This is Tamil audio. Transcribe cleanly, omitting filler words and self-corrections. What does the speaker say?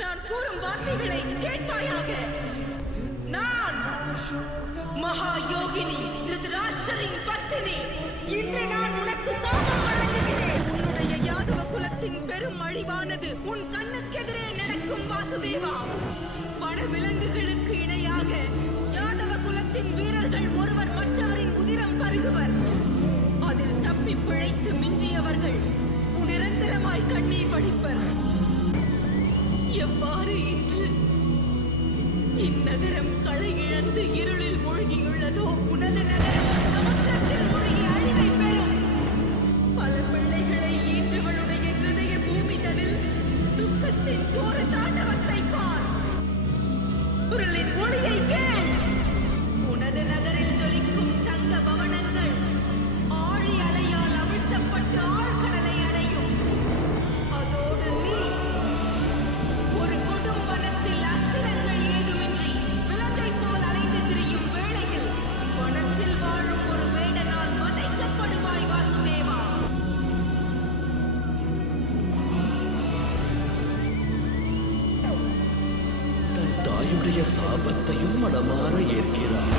நான் கூறும் வார்த்தைகளை கேட்பாயாக. நான் மகா யோகினி திருதராஷ்டிரரின் பத்தினி. இன்று நான் உனக்கு சாபம் வழங்குகிறேன். உன்னுடைய யாதவ குலத்தின் பெரும் அழிவானது உன் கண்ணுக்கெதிரே நடக்கும் வாசுதேவா. வன விலங்குகளுக்கு இணையாக யாதவ குலத்தின் வீரர்கள் ஒருவர் மற்றவரின் உதிரம் பருகுவர். அதில் தப்பி பிழைத்து மிஞ்சியவர்கள் நிரந்தரமாய் கண்ணீர் வடிப்பர். எவ்வாறு இன்று இந்நகரம் களை இழந்து இருளில் மூழ்கியுள்ளதோ, உனது நகரம் சமுத்திரத்தில் மூழ்கி அழிவை பெறும். பல பிள்ளைகளை ஈன்றவளுடைய ஹிருதய பூமிதனில் துக்கத்தின் தோர தாண்டவத்தை பார். குரலின் ஒளியை கேள். உனது நகரில் ஜொலிக்கும் தங்க பவனங்கள் ஆழி அலையால் அவிழ்த்தப்பட்டு ஆழ்கடலை அடையும். அதோடு நீ ஒரு கொடும் வனத்தில் அஸ்திரங்கள் ஏதுமின்றி விலங்கை போல் அலைந்து திரியும் வேளையில் வனத்தில் வாழும் ஒரு வேடனால் வதைக்கப்படுவாய் வாசுதேவா. தன் தாயுடைய சாபத்தையும் மனமாற ஏற்கிறார்.